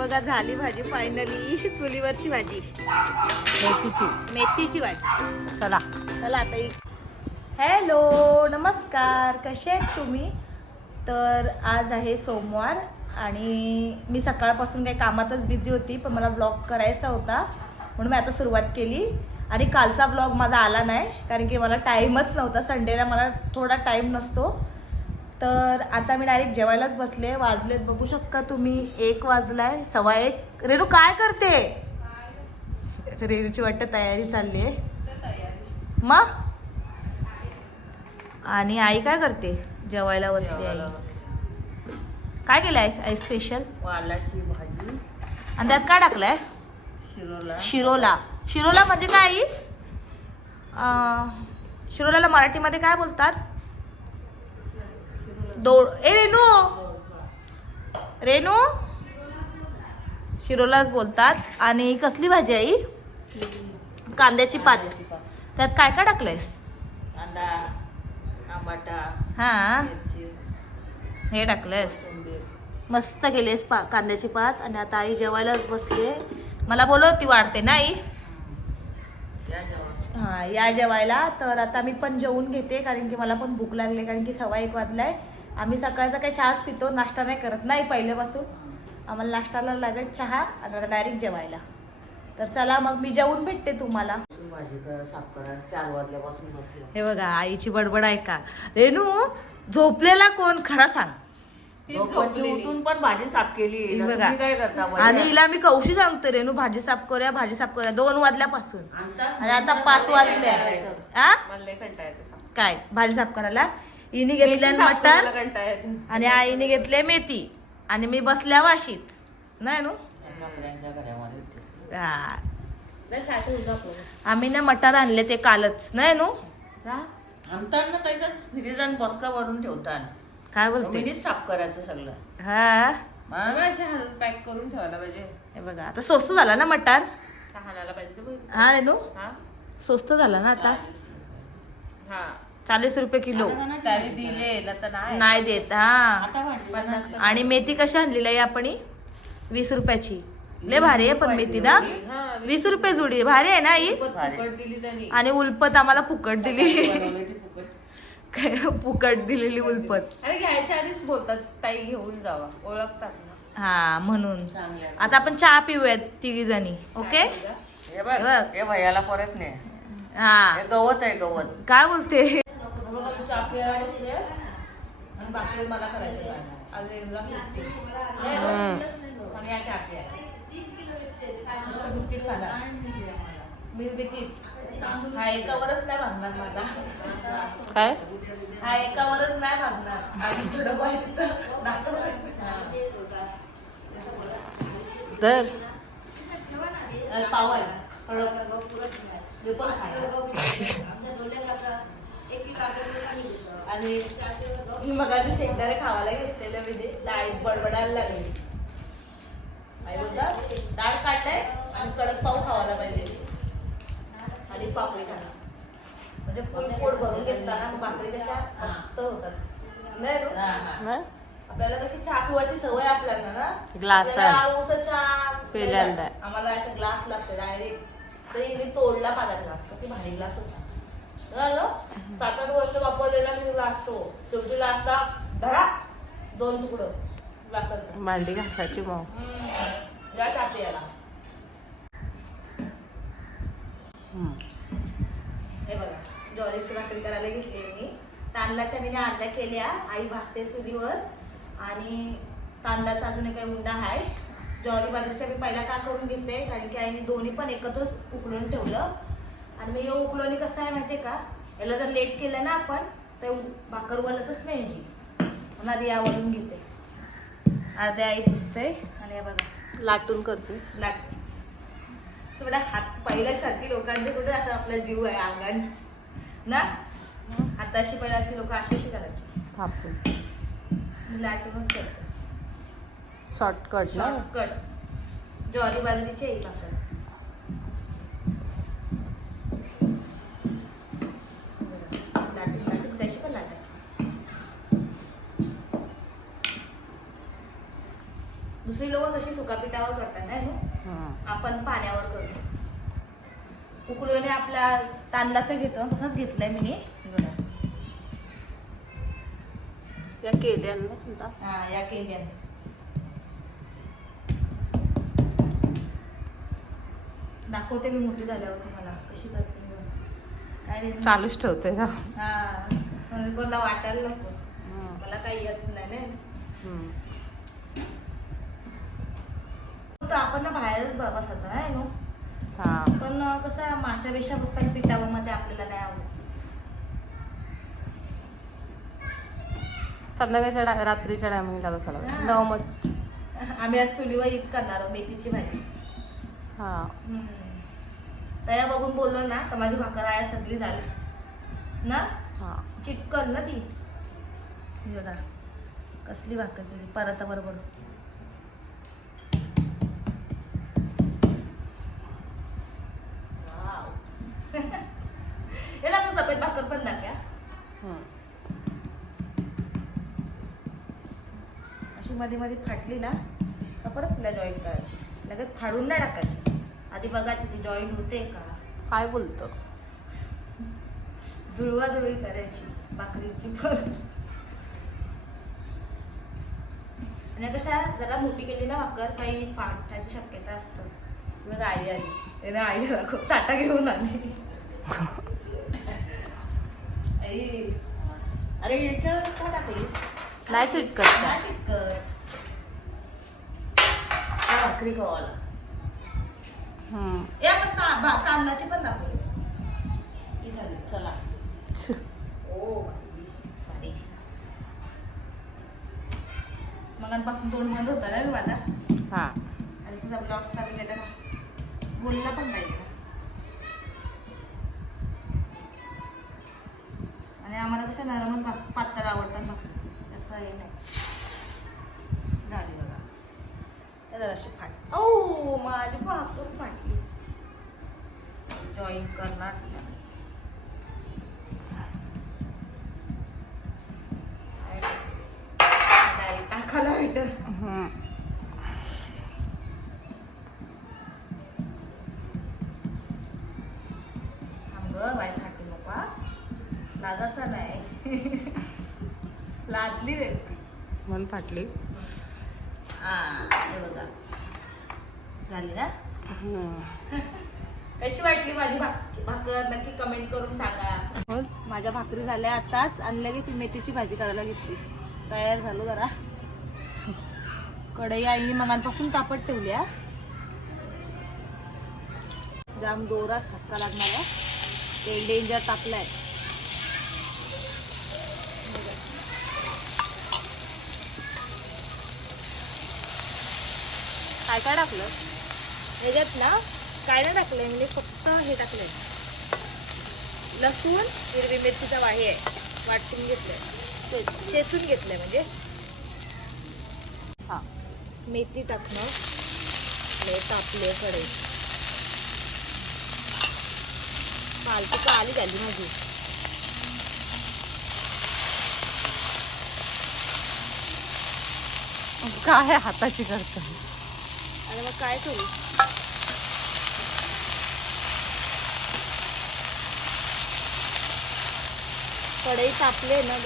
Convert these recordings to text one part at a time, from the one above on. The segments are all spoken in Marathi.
बघा झाली भाजी फायनली चुलीवरची भाजी. मेथीची. मेथीची भाजी. चला. चला आता एक. हॅलो नमस्कार. कसे आहेत तुम्ही? तर आज आहे सोमवार आणि मी सकाळपासून काही कामातच बिझी होती पण मला ब्लॉग करायचा होता म्हणून मी आता सुरुवात केली. आणि कालचा ब्लॉग माझा आला नाही कारण की मला टाईमच नव्हता. संडेला मला थोडा टाईम नसतो. तर आता मी डायरेक्ट जेवायलाच बसले. वाजलेत बघू शकता तुम्ही. एक वाजलाय सव्वा एक. रेणू काय करते? रेणूची वाटतं तयारी चालली आहे मग आणि आई काय करते? जेवायला बसली आई काय केलं आहे आई स्पेशल वालाची भाजी. आणि त्यात काय टाकलंय? शिरोला. शिरोला. शिरोला म्हणजे काय आई? शिरोलाला मराठीमध्ये काय बोलतात? दोड ए रेणू! रेणू! शिरोलाच बोलतात. आणि कसली भाजी आई? कांद्याची पात. त्यात काय काय टाकलंयस? हा. हे टाकलंयस. मस्त केलीस पा कांद्याची पात. आणि आता आई जेवायलाच बसली मला बोलव ती वाढते ना आई? हा या जेवायला. तर आता मी पण जेवून घेते कारण की मला पण भूक लागली कारण की सव्वा एक वाजलाय. आम्ही सकाळचा काही चहाच पितो नाश्ता नाही करत. नाही पहिल्यापासून. आम्हाला नाश्ताला लागत चहा आणि आता डायरेक्ट जेवायला. तर चला मग मी जेवून भेटते तुम्हाला. हे बघा आईची बडबड आहे का? रेणू झोपलेला कोण? खरा सांग. उठून पण भाजी साफ केली. बघा. आणि हिला मी कौशी सांगते रेणू भाजी साफ करूया भाजी साफ करूया. दोन वाजल्यापासून. आणि आता पाच वाजले. काय? भाजी साफ करायला? हिने घेतल्या मटण आणि आईने घेतले मेथी. आणि मी बसल्या वाशीत. नाही नो. हा. आम्ही ना मटार आणले ते कालच. नाही नो? आणतात ना बसका भरून ठेवतात काय बोलते? मिनीच साफ करायचं सगळं. हा. पॅक करून ठेवायला पाहिजे. हे बघा आता स्वस्त झाला ना मटार? हाणायला पाहिजे बघ. हा हा? स्वस्त झाला ना आता? हा. चाळीस रुपये किलो. दिले नाही नाही देत हा. पन्नास आणि मेथी कशी आणलेली आहे आपण वीस रुपयाची. लय भारी आहे पण मेथी ना? हा वीस रुपये जुडी. भारी आहे ना त्यांनी आणि उल्पत आम्हाला फुकट दिली. फुकट काय फुकट दिलेली उल्पत. अरे घ्यायच्या आधीच बोलतात ताई घेऊन जावा. ओळखतात ना. हा म्हणून. आता आपण चहा पिऊयात तिघी जणी ओके? हे. हे भैयाला परत नाही हा. हे गवत आहे गवत. काय बोलते? चहा प्यायला बसले आणि बाकी मला करायचं काय? आज रेणूला सुट्टी. नाही? आणि या चहा प्यायला बिस्किट मी बिकीच हा एकावरच नाही भागणार माझा. काय? हा एकावरच नाही भागणार. थोडं दाखव. तर पाव आहे. हळद. हे पण खायला. आणि मी मग शेंगदाणे खावायला घेतलेलं मी ते डाळ बडबडायला लागली. आई बोलता डाळ काढलाय आणि कडक पाव खावायला पाहिजे. आणि पापडी खाणार. म्हणजे फुल पोट भरून घेतला ना भाकरी कशा मस्त होतात. नाही? आपल्याला कशी चहा पिवायची सवय आपल्याला ना. आळूचा चहा. आम्हाला असं ग्लास लागतो डायरेक्ट. तरी मी तोडला माझा ग्लास किती भारी ग्लास होता. सात आठ वर्ष वापरलेला मी ग्लास तो शेवटी ग्लासला धडा दोन तुकडं. ग्लासाचं भांडी घासायची मग. या प्यायला हे बघा. ज्वारीची भाकरी करायला घेतली मी. तांदळाच्या मी अर्ध्या केल्या. आई भाजते चुलीवर. आणि तांदळाचा अजून एक काही उंडा आहे. ज्वारी बाजरीच्या मी पहिला का करून घेते? कारण की आईने दोन्ही पण एकत्रच उकळून ठेवलं. आणि मी हे उकळवणी कसं आहे माहितीये का? याला जर लेट केलं ना आपण तर भाकर वलतच नाही याची. म्हणून आधी यावरून घेते. अर्ध्या आई पुसते आणि हे बघा. लाटून करतेस लाट. थोडा हात पहिल्यासारखी लोकांचे कुठे असं आपला जीव आहे अंगण. ना? आताशी पहिल्याची लोक अशी करायची. थापून लाटूनच करते. शॉर्टकट शॉर्टकट ज्वारी बाजरीची आहे ही भाकर. कशी पण लाटायची. दुसरी लोक कशी सुकापिठावर करतात नाही ना हं. आपण पाण्यावर करतो. उकळून आपल्या तांदळाचं घेतो. तसंच घेतलंय मी. या केल्या ना सुद्धा. हा या केल्या दाखवते मी मोठी झाल्यावर तुम्हाला. कशी करते. काय चालूच ठेवते ना. हा. म्हणजे कोणाला वाटायला नको. मला काही येत नाही ना. आपण ना बाहेरच बसायचं आहे नो पण कसं आहे, माशा बेशा बसतात पिठावर मध्ये आपल्याला नाही आवडत. संध्याकाळच्या रात्रीच्या टायमिंगला बसायला. नऊ मच आम्ही आज चुलीवर ईद करणार आहोत मेथीची भाजी. हा. तया बघून बोललो ना तर माझी भाकर आहे सगळी झाली. ना? हा. चिटकल ना ती. बघा कसली भाकर केली परत बरोबर. याला आपण सफेद भाकर पण हम्म. अशी मध्ये मध्ये फाटली ना का परत तिला जॉईंट करायची? लगेच फाडून नाही टाकायची. आधी बघायची ती जॉईंट होते का? काय बोलतो? जुळवा जुळवी करायची भाकरीची पण. आणि कशा जरा मोठी केली ना भाकर काही फाटायची शक्यता असतं. मग आई आली. त्याने आईला खूप ताटा घेऊन आली. आई. अरे याच्यावर का टाकली नाही चिटकत. हा, भाकरी गव्हाला ता- भा- तांदळाची पण दाखवली ही झाली चला. मगांपासून तोंड बंद होता ना मी माझा? हा. आणि तुझा ब्लॉग चालू केला ना? बोलला पण नाही आणि आम्हाला कशा नरमच भाक पातळ आवडतात भाकरी असं हे नाही. झाली बघा. हे जराशी फाट. ओ माझी भाकर फाटली. जॉईन करणार तिला. टाकायला भेटत नका. नाही लादली रे. मन फाटली. आ, हे बघा. झाली ना? हम्म. कशी वाटली माझी भाक भाकर? नक्की कमेंट करून सांगा. माझ्या भाकरी झाल्या आताच आणि लगेच ती मेथीची भाजी करायला घेतली. तयार झालो जरा. कढई आईने मगांपासून तापत ठेवल्या जाम दोरात ठसका लागणार आहे. ते डेंजर तापलाय काय काय टाकलं? ह्याच्यात ना काय नाही टाकलंय म्हणजे फक्त हे टाकलंय. लसूण हिरवी मिरचीचा वाही आहे. वाटून घेतलंय. चेचून घेतलंय म्हणजे. मेथी टाकणं. हे तापले कडे फालतू का आली झाली माझी. काय हाताची करतो? आणि मग काय करू? कढई तापले ना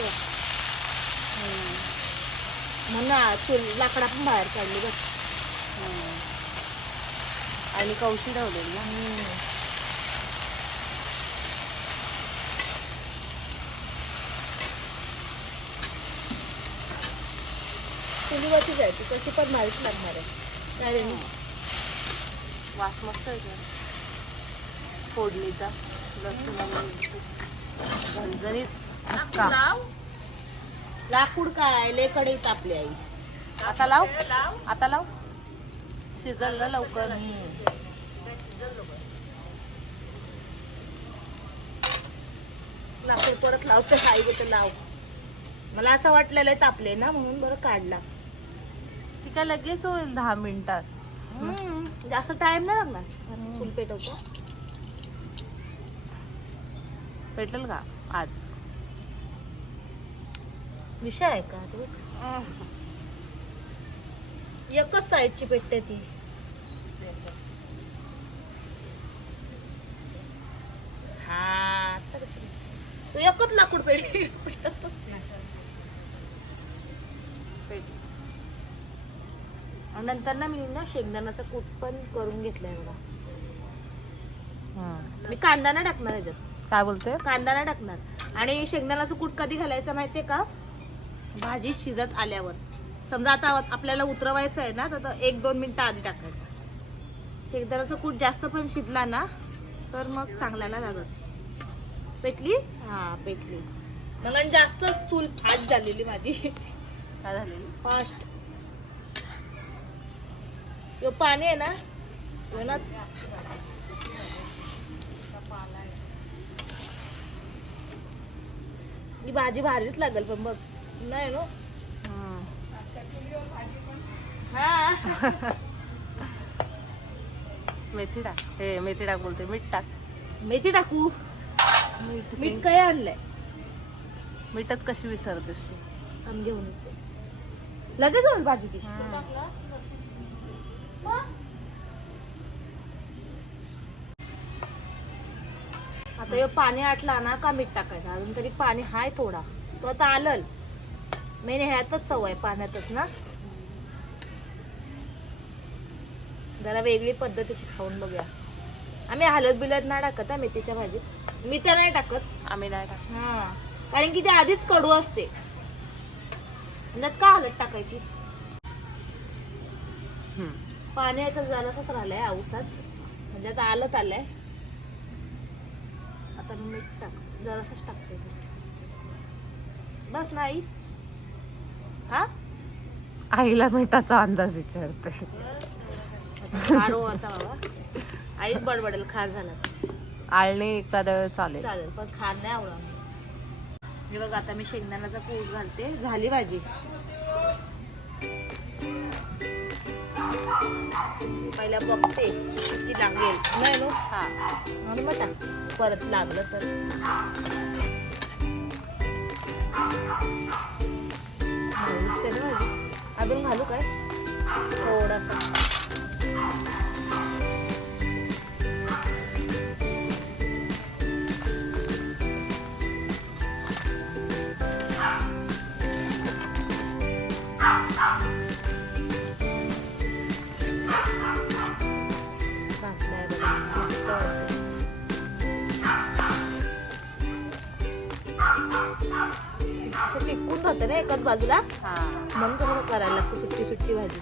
म्हणून चुल लाकडा पण बाहेर काढली बघ आणि कौशी ठेवलेली ना चुलीवरची जायची तशी पण भारीच लागणार आहे काय रे? वास मस्त आहे फोडणीचा लसूण. झणझणीत. लाकूड काय? कढई तापली आई. आता लाव. आता लाव. शिजल लवकर. लाकूड परत लावते. आई तर लाव. मला असं वाटलेलं आहे तापले ना म्हणून बरं काढला. ती काय लगेच होईल दहा मिनिटात. जास्त टाइम नाही लागणार. फुल पेटवतो. भेटेल का? आज. विषय आहे का तू? एकच साईडची पेटते ती. हा तू एकच लाकूड पेढी आणि नंतर ना मी ना शेंगदाण्याचा कूट पण करून घेतलाय बघा. मी कांदा नाही टाकणार ह्याच्यात. काय बोलते? कांदा नाही टाकणार. आणि शेंगदाण्याचं कूट कधी घालायचं माहितीये का? भाजी शिजत आल्यावर. समजा आता आपल्याला उतरवायचं आहे ना तर एक दोन मिनिटं आधी टाकायचं. शेंगदाण्याचं कूट जास्त पण शिजला ना तर मग चांगला नाही लागत पेटली? हा पेटली. मग आणि जास्त चूल फास्ट झालेली माझी. काय झालेली? फास्ट. यो पाणी आहे ना? यो ना. ही भाजी भारीच लागेल पण बघ. नाही नो. मेथी टाक हे मेथी टाक बोलते मीठ टाक. मेथी टाकू. मीठ मीठ काय आणलंय? मीठच कशी विसरतेस तू? आम्ही घेऊन येतो. लगेच होईल भाजी ती. आता हे पाणी आटला ना का मीठ टाकायचं? अजून तरी पाणी हाय थोडा. तो आता आलल. मेन ह्यातच चव आहे पाण्यातच ना? जरा वेगळी पद्धतीची खाऊन बघूया. आम्ही हलत बिलत नाही टाकत हा मेथीच्या भाजीत. मी त्या नाही टाकत. आम्ही नाही टाक हा. कारण की ती आधीच कडू असते. त्यात का हलत टाकायची. पाणी आता जरासाच राहिलंय औसाच म्हणजे आता आलत आलंय. आता मी मीठ टाक जरासाच टाकते. बस नाही हा? आईला मिठाचा अंदाज विचारते. बाबा. आईच बडबडेल खार झाला. आळणी वेळेस चालेल. चालेल पण खार नाही आवडा हे बघ आता मी शेंगदाण्याचा कूट घालते. झाली भाजी. पहिला बघते किती लागेल. नाही नो. हा. म्हणून मग टाक परत लागलं तर. दिसते ना अजून घालू काय? थोडासा. राहतं ना एकाच बाजूला? म्हणून तुम्हाला करायला लागते सुट्टी सुट्टी भाजी.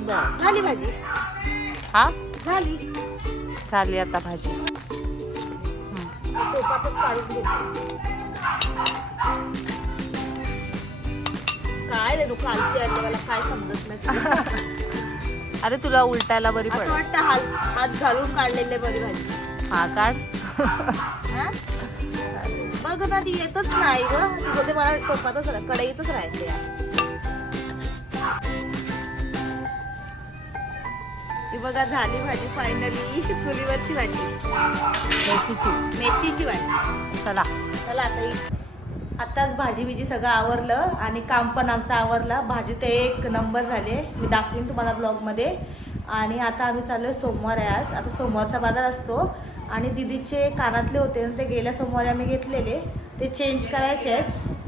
बरं. झाली भाजी? हा? झाली. झाली आता भाजी. टोपातच काढून घेते. काय रे तू कालची आली मला काय समजत नाही. अरे तुला उलटायला बरी पडेल. वाटतं हात हात घालून काढलेले बरी भाजी. हा काढ. हा? बघ ना ती येतच नाही ग. ती बोलते मला टोपातच कढईतच राहायचं ती बघा झाली भाजी फायनली चुलीवरची भाजी. मेथीची. मेथीची भाजी. चला. चला आता आताच भाजी बिजी सगळं आवरलं आणि काम पण आमचं आवरलं. भाजी ते एक नंबर झाले मी दाखवीन तुम्हाला ब्लॉगमध्ये आणि आता आम्ही चाललोय सोमवार आहे आज. आता सोमवारचा बाजार असतो. आणि दिदीचे कानातले होते ना ते गेल्या सोमवारी आम्ही घेतलेले. ते चेंज करायचे आहेत.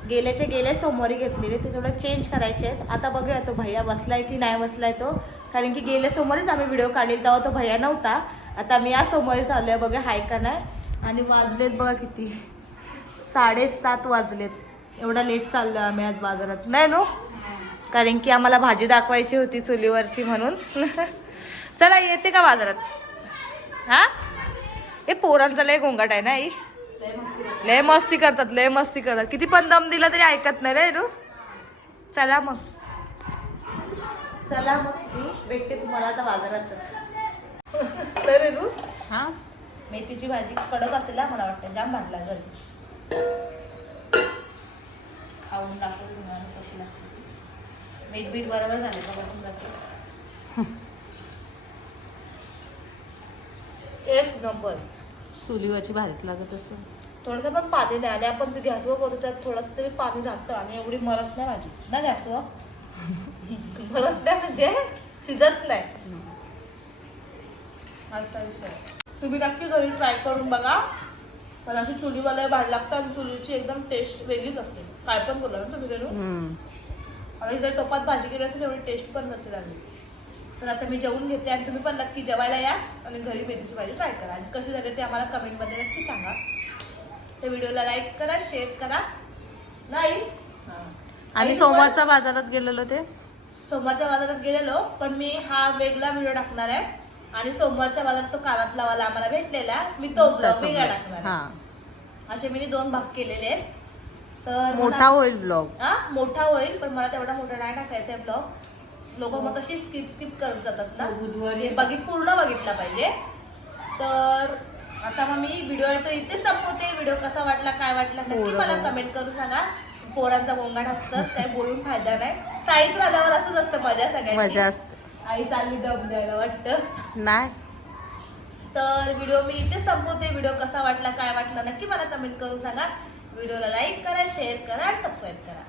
गेल्याच्या गेल्या सोमवारी घेतलेले. ते थोडं चेंज करायचे आहेत. आता बघूया तो भैया बसलाय की नाही बसलाय तो. कारण की गेल्या सोमवारीच आम्ही व्हिडिओ काढलेला तेव्हा तो भैया नव्हता. आता मी या सोमवारी चाललोय बघा हाय का नाही. आणि वाजलेत बघा किती. साडेसात वाजलेत. एवढा लेट चाललोय आम्ही आज बाजारात. नाही नो? कारण की आम्हाला भाजी दाखवायची होती चुलीवरची म्हणून. चला येते का बाजारात? हा? हे पोरांचा लय गोंगाट आहे ना आई. लय मस्ती करतात लय मस्ती करतात. किती पण दम दिला तरी ऐकत नाही रे रू. चला मग. चला मग मी भेटते तुम्हाला आता बाजारातच. तर रू. हा? मेथीची भाजी कडक असेल मला वाटतं. जाम भात लागल. खाऊन दाखवते तुम्हाला कशी लागते मीठ बीठ बरोबर झालं का बसून जाते एक नंबर. चुलीवरची भारीत लागत असं. थोडंसं पण पाणी नाही आणि आपण ते गॅसवर करतो त्यात थोडंसं तरी पाणी जातं आणि एवढी मरत नाही भाजी ना गॅसवर मरत नाही म्हणजे शिजत नाही. असा विषय. तुम्ही नक्की घरी ट्राय करून बघा. पण अशी चुलीवाला भाड लागतं आणि चुलीची एकदम टेस्ट वेगळीच असते. काय पण बोला ना तुम्ही रेणू हम्म. आता जर टोपात भाजी केली असेल तेवढी टेस्ट पण नसते लागली तर आता मी जेवून घेते आणि तुम्ही पण नक्की जेवायला या. आणि घरी मेथीची भाजी ट्राय करा. आणि कशी झाली ते आम्हाला कमेंटमध्ये नक्की सांगा. त्या व्हिडिओला लाईक करा शेअर करा. नाही? आणि आई, सोमवारच्या बाजारात गेलेलो ते. सोमवारच्या बाजारात गेलेलो पण मी हा वेगळा व्हिडिओ टाकणार आहे. आणि सोमवारच्या बाजारात तो कानात लावायला आम्हाला भेटलेला. मी तो ब्लॉग वेगळा टाकणार हा. असे मी दोन भाग केलेले आहेत. तर मोठा होईल ब्लॉग हा मोठा होईल पण मला तेवढा मोठा नाही टाकायचा आहे ब्लॉग लोक मग कशी स्किप स्किप करत जातात ना. बुधवारी. हे बघित पूर्ण बघितला पाहिजे. तर आता मग मी व्हिडिओ आहे तो इथे संपवते. व्हिडिओ कसा वाटला काय वाटला नक्की मला. कमेंट करून सांगा. पोरांचा गोंगाट असतंच काही बोलून फायदा नाही. चाळीत राहिल्यावर असंच असतं मजा सगळ्यांची. आई चालली दम द्यायला वाटतं. नाही. तर व्हिडिओ मी इथे संपवते. व्हिडिओ कसा वाटला काय वाटला नक्की मला कमेंट करून सांगा. व्हिडिओला लाईक करा शेअर करा आणि सबस्क्राईब करा